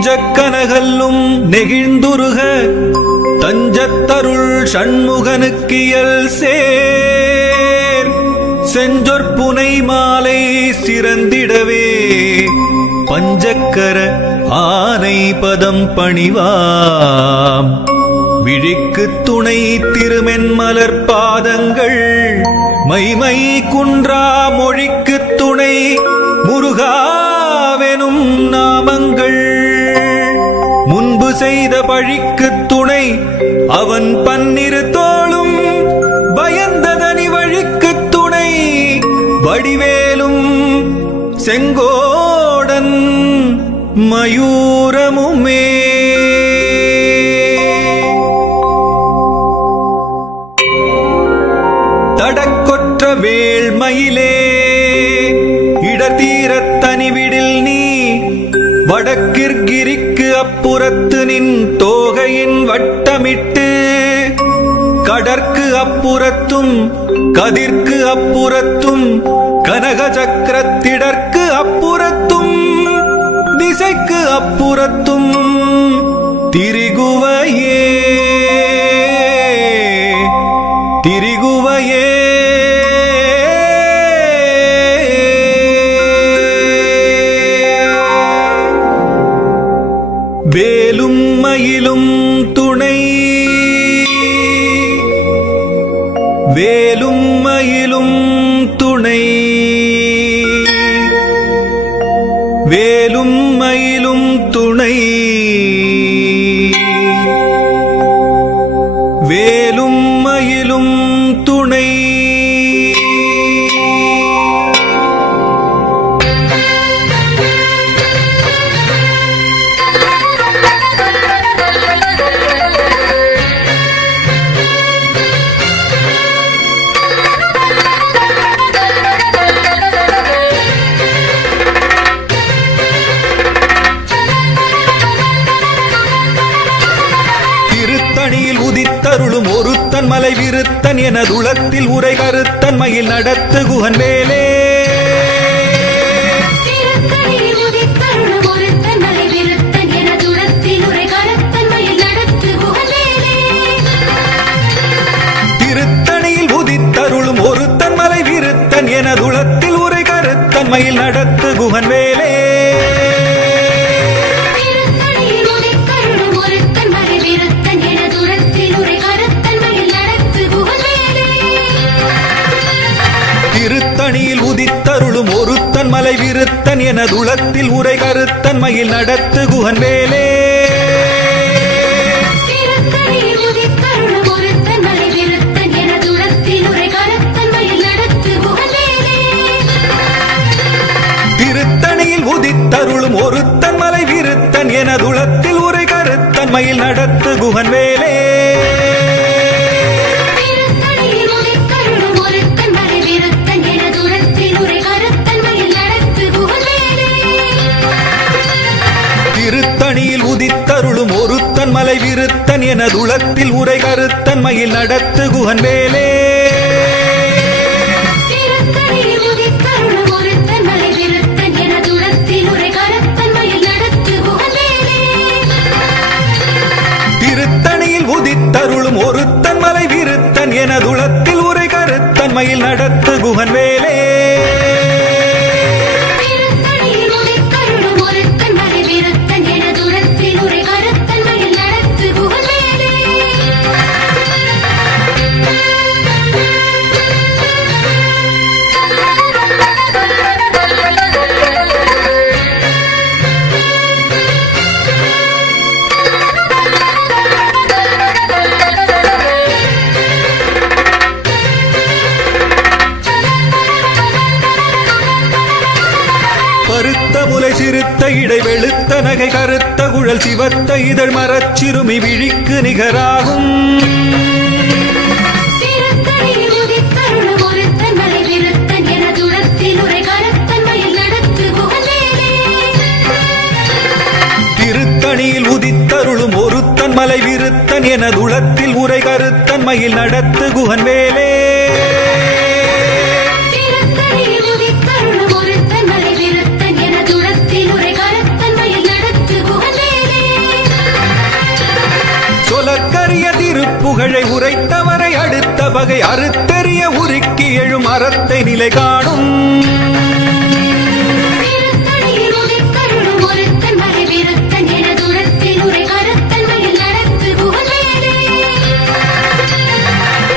நெஞ்சக்கனகல்லும் நெகிழ்ந்துருக தஞ்சத்தருள் சண்முகனுக்கியல் சேர் செஞ்சொற்புனை மாலை சிறந்திடவே பஞ்சக்கர ஆனை பதம் பணிவாம் விழிக்கு துணை திருமென்மலர் பாதங்கள் மைமை குன்றா மொழிக்கு துணை முருகாவெனும் நாமங்கள் முன்பு செய்த பழிக்கு துணை அவன் பன்னிரு தோளும் பயந்ததனி வழிக்கு துணை வடிவேலும் செங்கோடன் மயூரமுமே. தடக்கொற்ற வேள்மயிலே இடத்தீரத் தனிவிடில் நீ வடக்கிற்கிரிக்கு அப்புறத்து நின் தோகையின் வட்டமிட்டு கடற்கு அப்புறத்தும் கதிர்க்கு அப்புறத்தும் கனக சக்கரத்திடற்கு அப்புறத்தும் திசைக்கு அப்புறத்தும் திரிகுவையே திரிகுவையே வேலும் மயிலும் துணை வேலும் மயிலும் துணை வேலும் மயிலும் துணை வேலும் மயிலும் துணை. உதித்தருளும் ஒருத்தன் மலை விருத்தன் என துளத்தில் உரை கருத்தன் மயில் நடத்து குகன் வேலே திருத்தணியில் உதித்தருளும் ஒருத்தன் மலை விருத்தன் என துளத்தில் உரை கருத்தன் மயில் நடத்து குகன் வேலே திருத்தணியில் உதித்தருளும் ஒருத்தன் மலை விருத்தன் என துளத்தில் உரை கருத்தன் மயில் நடத்து குகன் வேலே திருத்தணியில் உதித்தருளும் ஒருத்தன் மலை விருத்தன் என துளத்தில் உரை கருத்தன் மயில் நடத்து குகன் வேலே திருத்தணியில் உதித்தருளும் ஒருத்தன் மலை விருத்தன் என துளத்தில் உரை கருத்தன் மயில் நடத்து குகன் வேலே திருத்தணியில் உதித்தருளும் ஒருத்தன் மலை விருத்தன் என துளத்தில் உரை கருத்தன் மயில் நடத்து குகன் வேலே சிறுத்த இடை வெளுத்த நகை கருத்த குழல் சிவத்த இதழ் மரச்சிறுமி விழிக்கு நிகராகும் திருத்தணியில் உதித்தருளும் ஒருத்தன் மலை விருத்தன் என துளத்தில் உரை கருத்தன் மயில் நடத்து குகன் வேலே புகழை உரைத்தவரை அடுத்த வகை அறுத்தெறிய உருக்கி எழும் அறத்தை நிலை காணும்.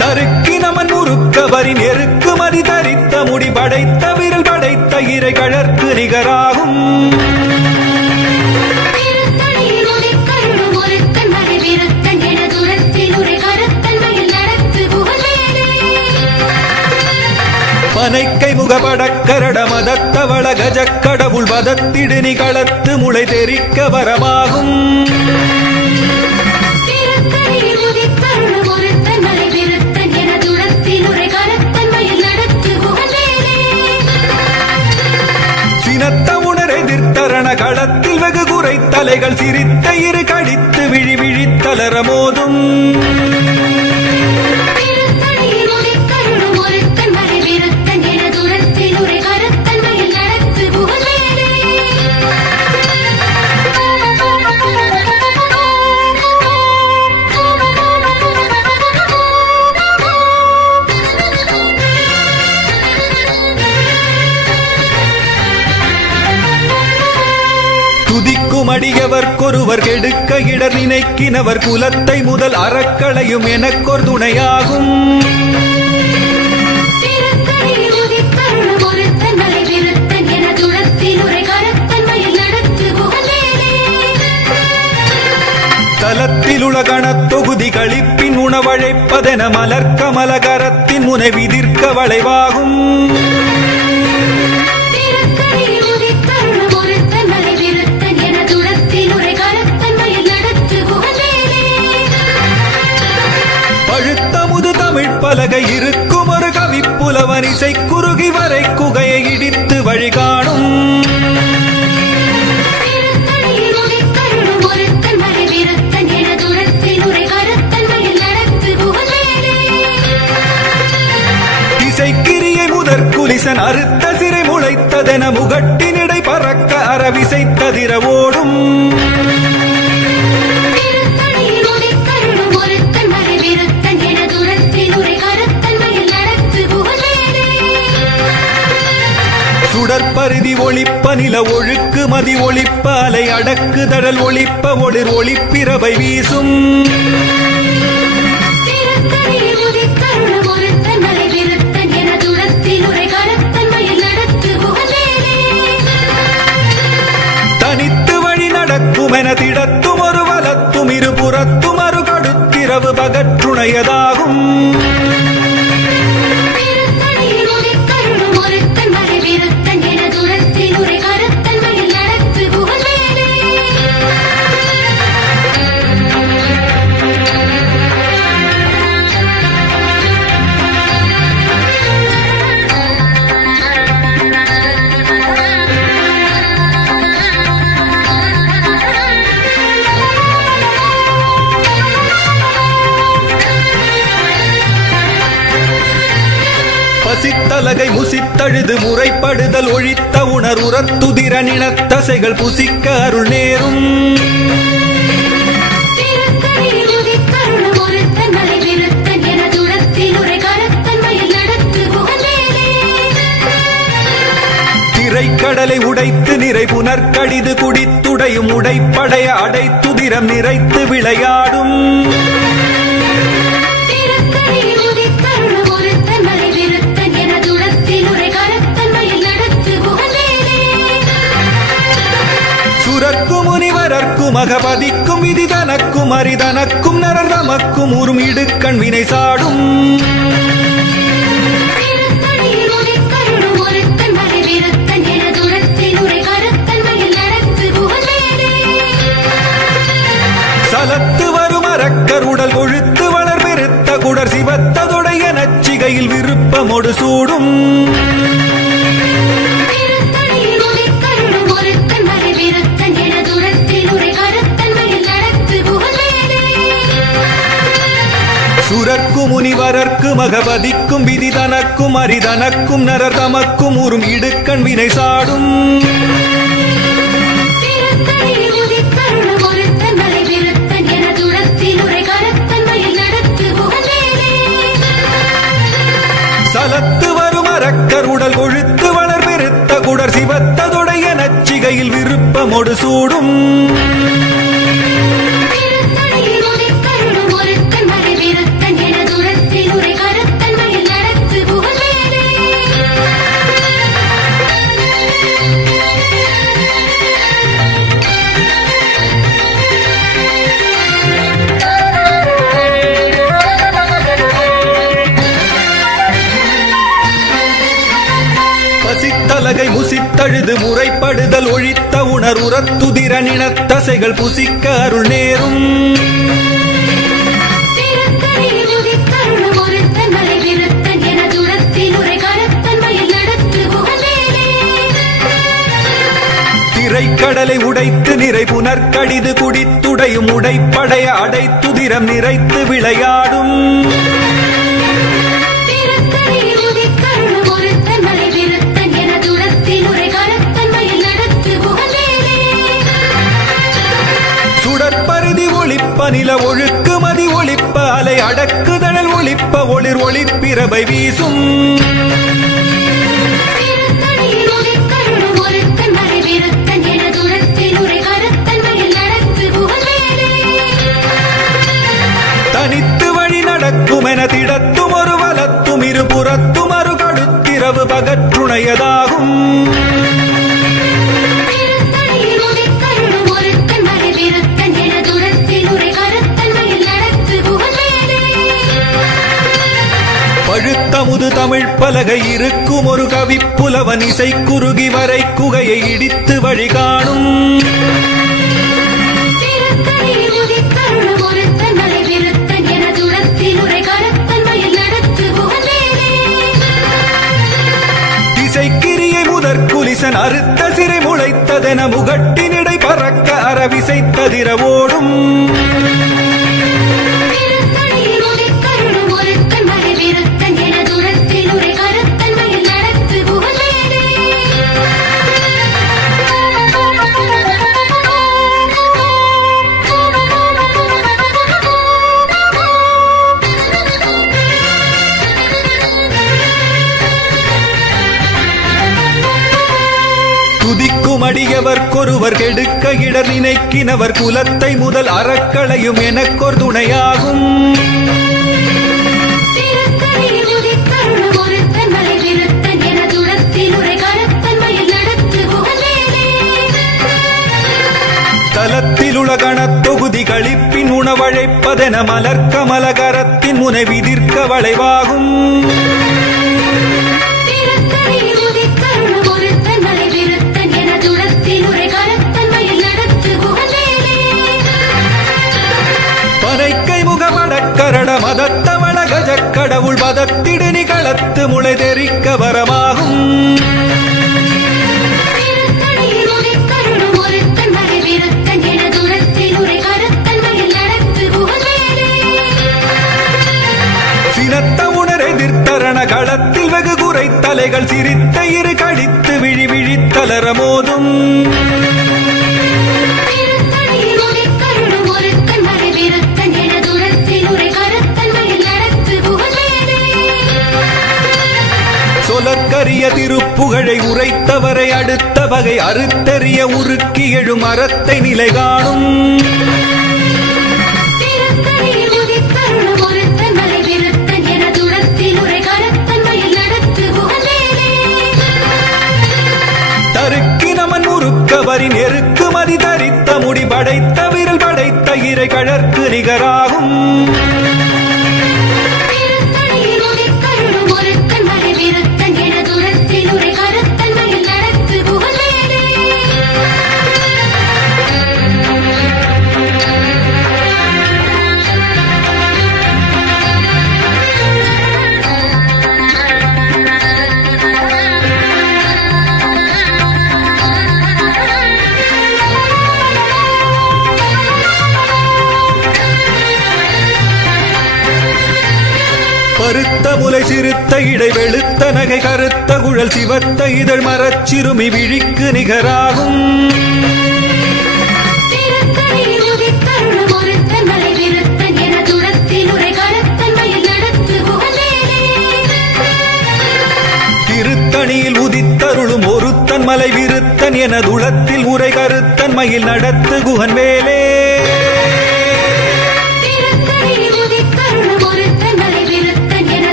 தருக்கினமன் உருக்கவரி நெருக்கு மதி தரித்த முடி படைத்த விரல் படைத்த இறை கழற்கு நிகராகும். பனைக்கை முகபடக்கரட மதத்தவள கஜக்கடவுள் வதத்திடு நிகளத்து முளை தெரிக்க வரமாகும். சினத்த உணர் எதிர்த்தரண களத்தில் வெகு குறை தலைகள் சிரித்த இரு கடித்து விழி விழித்தலர மோதும். துதிக்கும் அடியவர்க்கொருவர் கெடுக்க இடர் நினைக்கினவர் குலத்தை முதல் அறக்களையும் எனக்கொரு துணையாகும். தலத்தில் உலகணத் தொகுதி கழிப்பின் உணவழைப்பதென மலர்க்க மலகரத்தின் முனை விதிர்க்க வளைவாகும். பழுத்தமுது தமிழ் பலகை இருக்கும் ஒரு கவிப்புலவன் இசை குறுகி வரை குகையை இடித்து வழிகாணும். இசைக்கிரியை முதற்குலிசன் அறுத்த சிறை முளைத்ததென முகட்டினிடை பறக்க அறவிசைத்ததிர ஓடும். சுடற்பருதி ஒளிப்ப நில ஒழுக்கு மதி ஒளிப்ப அலை அடக்கு தடல் ஒளிப்ப ஒளிர் ஒளிப்பிரவை வீசும். தனித்து வழி நடக்கும் என திடத்தும் ஒரு வலத்தும் இருபுறத்தும் அரு கடுத்திரவு பகற்றுணையதாகும். பசித்தலகை முசித்தழுது முறைப்படுதல் ஒழித்த உணர் உரத்துதிர நிலத்தசைகள் புசிக்க அருள் நேரும். திரைக்கடலை உடைத்து நிறை புனர்கடிது குடித்துடையும் உடைப்படைய அடைத்துதிரம் நிறைத்து விளையாடும். சுரர்க்கும் முனிவரர்க்கும் அகபதிக்கும் விதி தனக்கும் அரிதனக்கும் நரர் தமக்கும் உறும் இடுக்கண் வினை சாடும். சலத்து வரும் அரக்கர் உடல் கொழுத்து வளர் பெருத்த குடர் சிவத்ததொடைய நச்சிகையில் விருப்பமொடு சூடும். சுரர்க்கும் முனிவரர்க்கும் அகபதிக்கும் விதி தனக்கும் அரிதனக்கும் நரர் தமக்கும் உறும் இடுக்கண் வினை சாடும். பழுது முறைப்படுதல் ஒழித்த உணர் உரத்துதிர நினத்தசைகள் புசிக்க அருள் நேரும் திரைக்கடலை உடைத்து நிறை புனர்கடிது குடித்துடையும் உடைப்படைய அடைத்துதிரம் நிறைத்து விளையாடும் சுடற்பருதி ஒளிப்ப நில ஒழுக்குமதி ஒளிப்ப அலை அடக்குதழல் ஒளிப்ப ஒளிர் ஒளிப்பிரபை வீசும் தனித்து வழி நடக்குமென திடத்தும் ஒரு வலத்தும் இருபுறத்தும் அரு கடுத்திரவு பகற்றுணையதாகும் பழுத்தமுது தமிழ் பலகை இருக்கும் ஒரு கவிப்புலவன் இசை குறுகி வரை குகையை இடித்து வழி காணும் திசைக்கிரியை முதற் குலிசன் அறுத்த சிறை முளைத்ததென முகட்டினிடை பறக்க அறவிசைத்ததிர ஓடும் துதிக்கும் அடியவர்க்கொருவர் கெடுக்க இடர் நினைக்கினவர் குலத்தை முதல் அறக்களையும் எனக்கொரு துணையாகும் தலத்தில் உலகணத் தொகுதி களிப்பின் உணவழைப்பதென மலர்க்கமலகரத்தின் முனை விதிர்க்க வளைவாகும் பனைக்கை முகமடக்கரட மதத்தவள கஜக்கடவுள் பதத்திடு நிகளத்து முளை தெரிக்க வரமாகும் சினத்த உணர் எதிர்த்தரண களத்தில் வெகு குறை தலைகள் சிரித்த இரு கடித்து விழி விழித்தலர மோதும் சொலற்கரிய திருப்புகழை உரைத்தவரை அடுத்த வகை அறுத்தறிய உருக்கி எழும் அறத்தை நிலை காணும் தருக்கினமன் முறுக்கவரின் எருக்கு மதி தரித்த முடி படைத்த விரல் படைத்த இறை கழற்கு நிகராகும் பருத்த முலை சிறுத்த இடை வெளுத்த நகை கருத்த குழல் சிவத்த இதழ் மரச்சிறுமி விழிக்கு நிகராகும் திருத்தணியில் உதித்தருளும் ஒருத்தன் மலை விருத்தன் என துளத்தில் உரை கருத்தன் மயில் நடத்து குகன் வேலே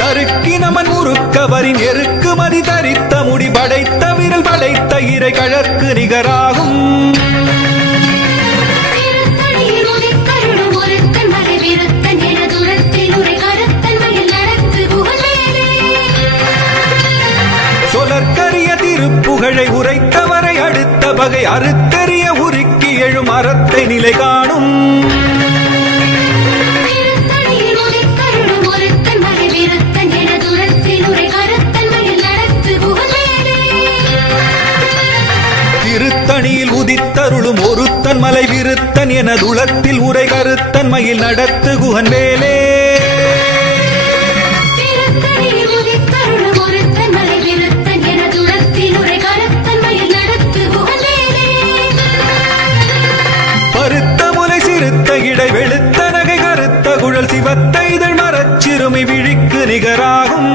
தருக்கினமன் முறுக்கவரின் எருக்கு மதி தரித்த முடி படைத்த விரல் படைத்த இறை கழற்கு நிகராகும் திருத்தணியில் உதித்தருளும் ஒருத்தன் மலை விருத்தன் என துளத்தில் உரை கருத்தன் மயில் நடத்து புகழை உரைத்தவரை அடுத்த பகை அறுத்தெறிய உருக்கி எழும் அறத்தை நிலை காணும். திருத்தணியில் உதித்தருளும் ஒருத்தன் மலை விருத்தன் என துளத்தில் உரை கருத்தன்மையில் நடத்து குகன் வேலே. பருத்த முலை சிறுத்த இடை வெளுத்த நகை கருத்த குழல் சிவத்த இதழ் மரச்சிறுமி விழிக்கு நிகராகும்.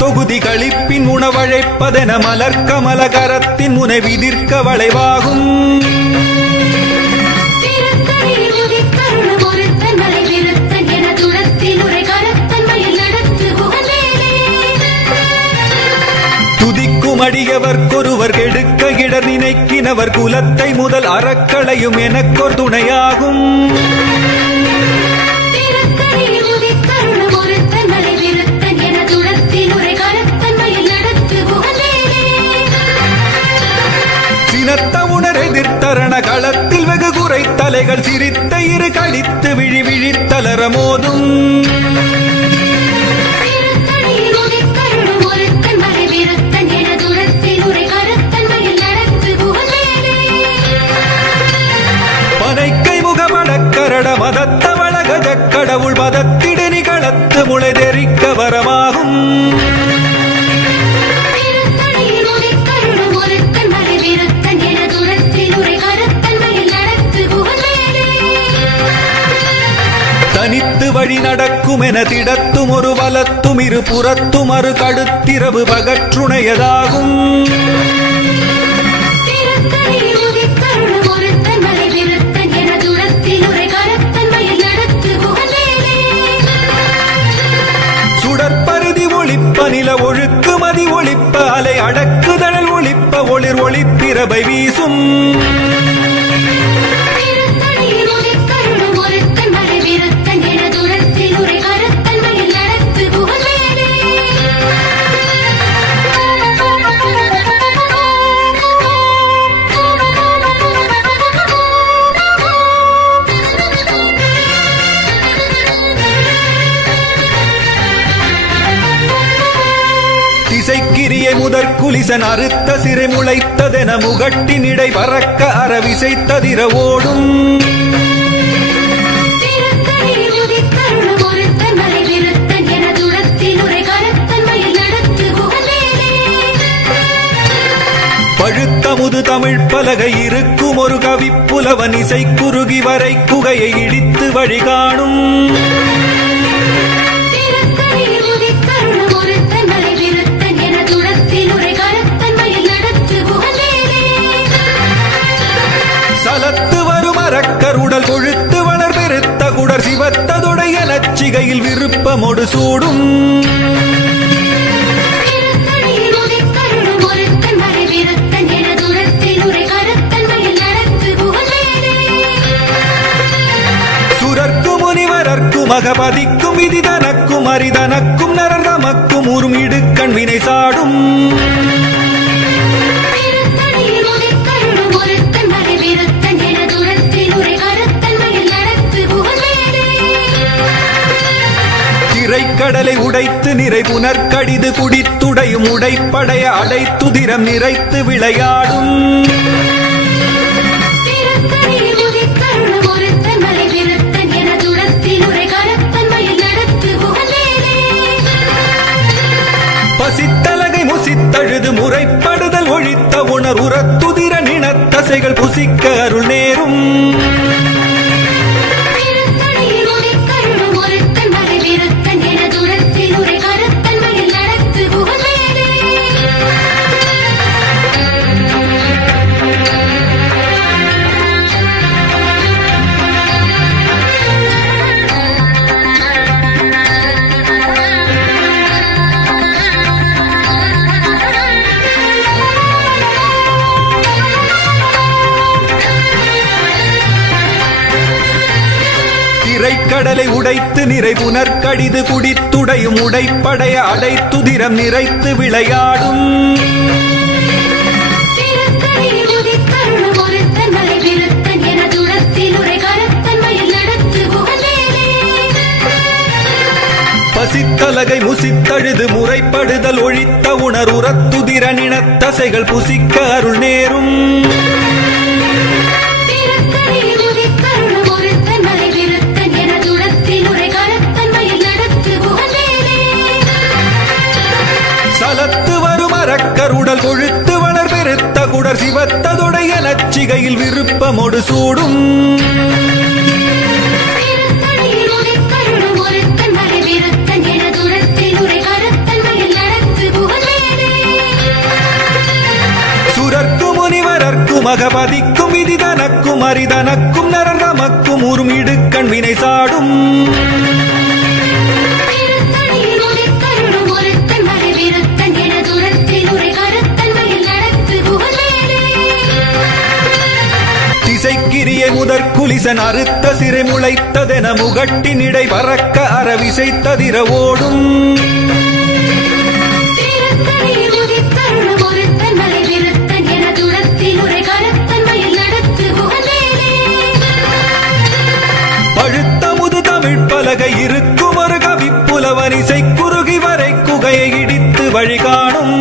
தொகுதி களிப்பின் உணவழைப்பதென மலர்கமலகரத்தின் முனை விதிர்க்க வளைவாகும். துதிக்கும் அடியவர்க்கொருவர் கெடுக்க இடர் நினைக்கினவர் குலத்தை முதல் அறக்களையும் எனக்கொரு துணையாகும். சினத்த உணர் எதிர்த்தரண களத்தில் வெகு குறை தலைகள் சிரித்த இரு கழித்து விழி விழித்தளர மோதும். பனைக்கை முகமடக்கரட மதத்த வளகஜ கடவுள் மதத்திடு நிகளத்து முளை தெரிக்க வரமாகும். தனித்து வழி நடக்கும் என திடத்தும் ஒரு வலத்தும் இரு புறத்தும் அரு கடுத்திரவு பகற்றுணையதாகும். சுடற்பருதி ஒளிப்ப நில ஒழுக்கு மதி ஒளிப்ப அலை அடக்குதழல் ஒளிப்ப ஒளிர் ஒளிப்பிரபை வீசும். திசைக்கிரிய முதற் குலிசன் அறுத்த சிறை முளைத்ததென முகட்டின் இடை பறக்க அறவிசைத்ததிர ஓடும். பழுத்த முது தமிழ் பலகை இருக்கும் ஒரு கவிப்புலவன் இசை குறுகி வரை குகையை இடித்து வழி காணும். சலத்து வரும் அரக்கர் உடல் கொழுத்து வளர் பெருத்த குடர் சிவத்ததுடைய நச்சிகையில் விருப்பமொடு சூடும். சுரர்க்கு முனிவரர்க்கும் மகபதிக்கும் விதி தனக்கும் அரிதனக்கும் நரர் தமக்கும் உறும் இடுக்கண் வினை சாடும். கடலை உடைத்து நிறை புனர்கடிது குடித்துடையும் உடைப்படைய அடைத்துதிரம் நிறைத்து விளையாடும். பசித்தலகை முசித்தழுது முறைப்படுதல் ஒழித்த உணர் உரத்துதிர நினத்தசைகள் புசிக்க அருள் நேரும். திரைக்கடலை உடைத்து நிறை புனற்கடிது குடித்துடையும் உடைப்படைய அடைத்துதிரம் நிறைத்து விளையாடும் பசித்தலகை முசித்தழுது முறைப்படுதல் ஒழித்த உணர்வுறத்துதிர நினத்தசைகள் புசிக்க அருள் நேரும் சலத்து வரும் அரக்கருடல் கொழுத்து வளர் பெருத்த குடர் சிவத்ததுடைய நச்சிகையில் விருப்பமொடு சூடும் சுரர்க்கும் முனிவரர்க்கும் மகபதிக்கும் விதி தனக்கும் அரிதனக்கும் நரர் தமக்கும் உறும் இடுக்கண் வினை சாடும் திசைக்கிரிய முதற்குலிசன் அறுத்த சிறை முளைத்ததென முகட்டினிடை பறக்க அறவிசைத்ததிர ஓடும் பழுத்த முது தமிழ் பலகை இருக்கும் ஒரு கவிப்புலவன் இசை குறுகி வரை குகையை இடித்து வழி காணும்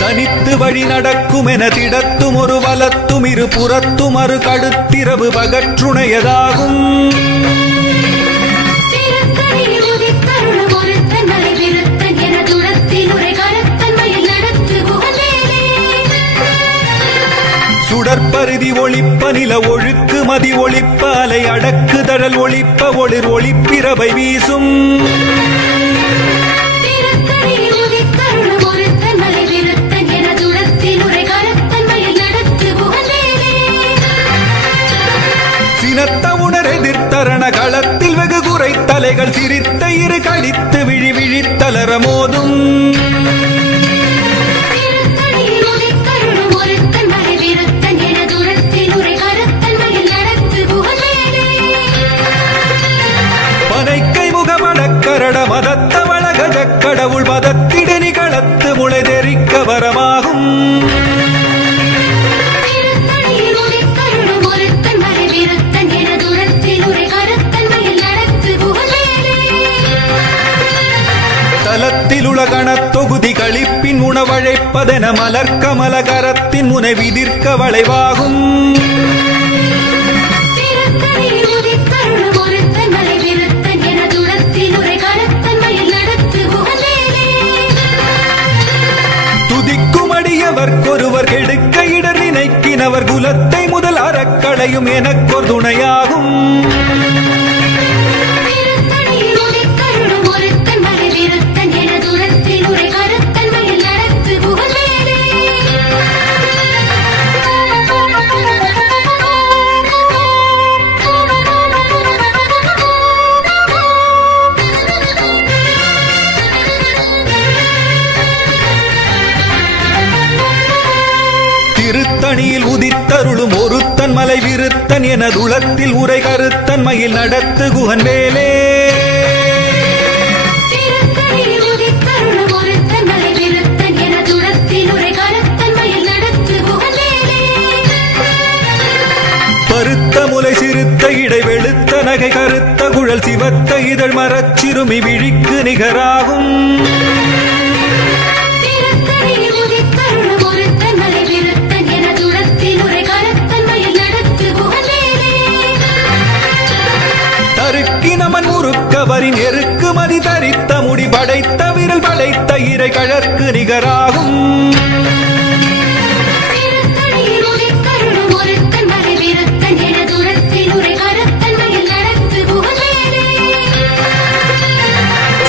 தனித்து வழி நடக்கும் என திடத்தும் ஒரு வலத்தும் இரு புறத்தும் அரு கடுத்திரவு பகற்றுணையதாகும் சுடற்பருதி ஒளிப்ப நில ஒழுக்கு மதி ஒளிப்ப அலை அடக்கு தழல் ஒளிப்ப ஒளிர் ஒளிப்பிரவை வீசும் சினத்த உணர் எதிர்த்தரண களத்தில் வெகு குறை தலைகள் சிரித்த இரு கழித்து விழி விழித்தளர மோதும் பனைக்கை முகமடக்கரட மதத்த வளகஜ கடவுள் மதத்திடனி களத்து முளை தெரிக்க வரமாகும் தலத்தில் உலகணத் தொகுதி களிப்பின் உணவழைப்பதென மலர்கமல கரத்தின் முனை விதிர்க்க வளைவாகும் துதிக்கும் அடியவர்க்கொருவர் கெடுக்க இடர் நினைக்கினவர் குலத்தை முதல் அறக்களையும் எனக்கொரு துணையாகும் திருத்தணியில் உதித்தருளும் ஒருத்தன் மலை விருத்தன் என உளத்தில் உரை கருத்தன் மயில் நடத்து குகன் வேலே பருத்த முலை சிறுத்த இடை வெளுத்த நகை கருத்த குழல் சிவத்த இதழ் மரச்சிறுமி விழிக்கு நிகராகும் தருக்கினமன் முறுக்கவரின் எருக்கு மதி தரித்த முடி படைத்த விரல் படைத்த இறை கழற்கு நிகராகும்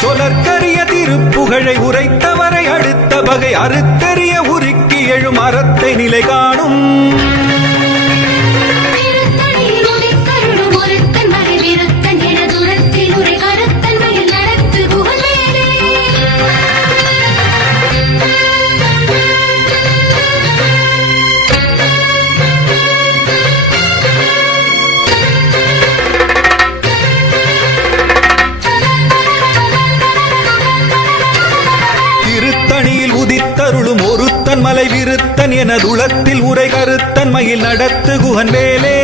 சொலற்கரிய திருப்புகழை உரைத்தவரை பகை அறுத்தெறிய உருக்கி எழும் அறத்தை நிலை காணும். உதித்தருளும் ஒருத்தன் மலை விருத்தன் எனதுளத்தில் உரை கருத்தன் மயில் நடத்து குகன் வேலே.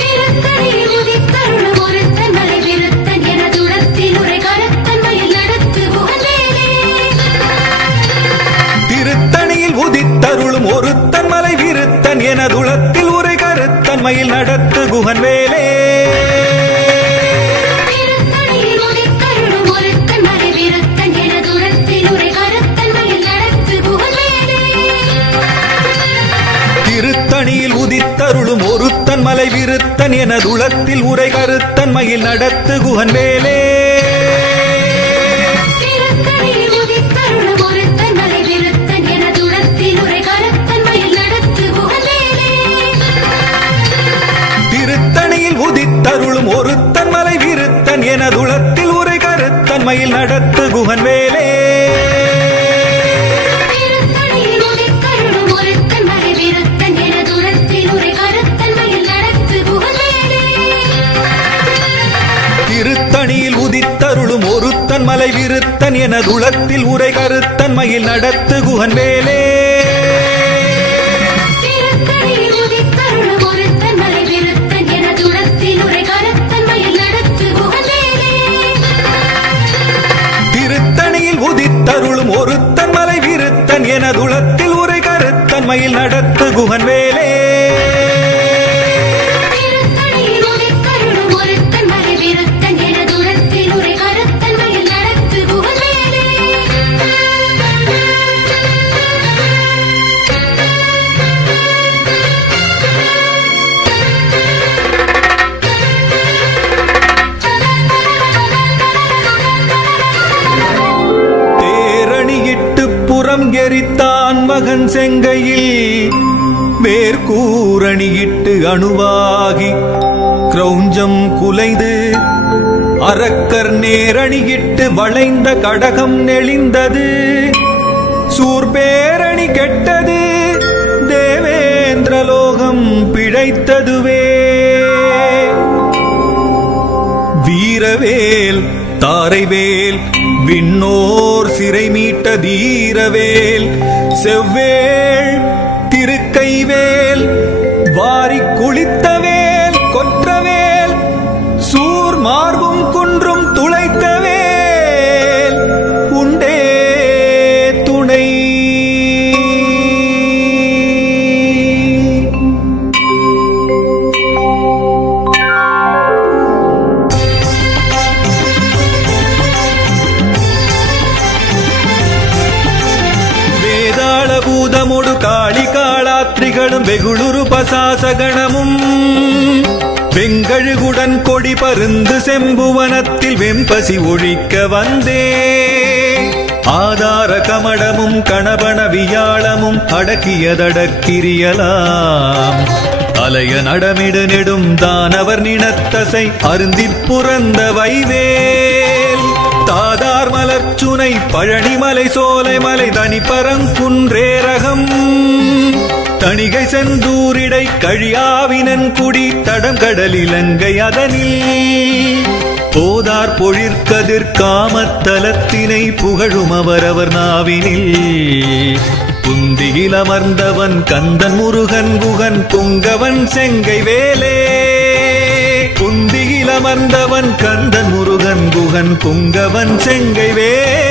திருத்தணியில் உதித்தருளும் ஒருத்தன் மலை விருத்தன் எனதுளத்தில் உரை கருத்தன் மயில் நடத்து குகன் வேலே. திருத்தணியில் உதித்தருளும் ஒருத்தன் மலை விருத்தன் எனதுளத்தில் உரை கருத்தன் மயில் நடத்து குகன் வேலே. திருத்தணியில் உதித்தருளும் ஒருத்தன் மலை விருத்தன் எனதுளத்தில் உரை கருத்தன் மயில் நடத்து குகன் வேலே. திருத்தணியில் உதித்தருளும் ஒருத்தன் மலை விருத்தன் எனதுளத்தில் உரை கருத்தன் மயில் நடத்து குகன் வேலே. திருத்தணியில் உதித்தருளும் ஒருத்தன் மலை விருத்தன் எனதுளத்தில் உரை கருத்தன் மயில் நடத்து குகன் வேலே. திருத்தணியில் உதித்தருளும் ஒருத்தன் மலை விருத்தன் எனதுளத்தில் உரை கருத்தன் மயில் நடத்து குகன் வேலே. திருத்தணியில் உதித்தருளும் ஒருத்தன் மலை விருத்தன் எனதுளத்தில் உரை கருத்தன் மயில் நடத்து குகன் வேலே. திருத்தணியில் உதித்தருளும் ஒருத்தன் மலை விருத்தன் எனதுளத்தில் உரை கருத்தன் மயில் நடத்து குகன் வேலே. எரித்தான் மகன் செங்கையில் வேர்கூரணியிட்டு அணுவாகி கிரௌஞ்சம் குலைந்து அரக்கர் நேரணியிட்டு வளைந்த கடகம் நெளிந்தது. சூர்பேரணி கெட்டது தேவேந்திரலோகம் பிழைத்ததுவே. வீரவேல் தாரைவேல் விண்ணோர் சிறை மீட்ட தீரவேல் செவ்வேள் திருக்கைவேல் வாரி குளித்தவேல் கொற்றவேல் சூர் மார்பும் குன்றும் துளைத்தவேல் உண்டே துணை. பூதமுடு காளி காளாத்ரிகளும் வெகுளுரு பசாசகணமும் வெங்கழுகுடன் கொடி பருந்து செம்புவனத்தில் வெம்பசி ஒழிக்க வந்தே. ஆதார கமடமும் கணபன வியாழமும் அடக்கியதடக்கிரியலாம் அலைய நடமிடு நெடும் தானவர் நினத்தசை அருந்திப் புறந்த வைவேல். தாதார் மலர்ச்சுனை பழனிமலை சோலைமலை தனிப்பரங்குன்றேரகம் தணிகை செந்தூரிடை கழியாவினன் குடி தடம் கடல் இலங்கை அதனில் போதார் பொழிற்கதிர் காமத்தலத்தினை புகழும் அவரவர் நாவினில். புந்தியில் அமர்ந்தவன் கந்தன் முருகன் குகன் பொங்கவன் செங்கை வேலே. புந்தியில் அமர்ந்தவன் கந்தன் முருகன் குகன் பொங்கவன் செங்கை வேலே.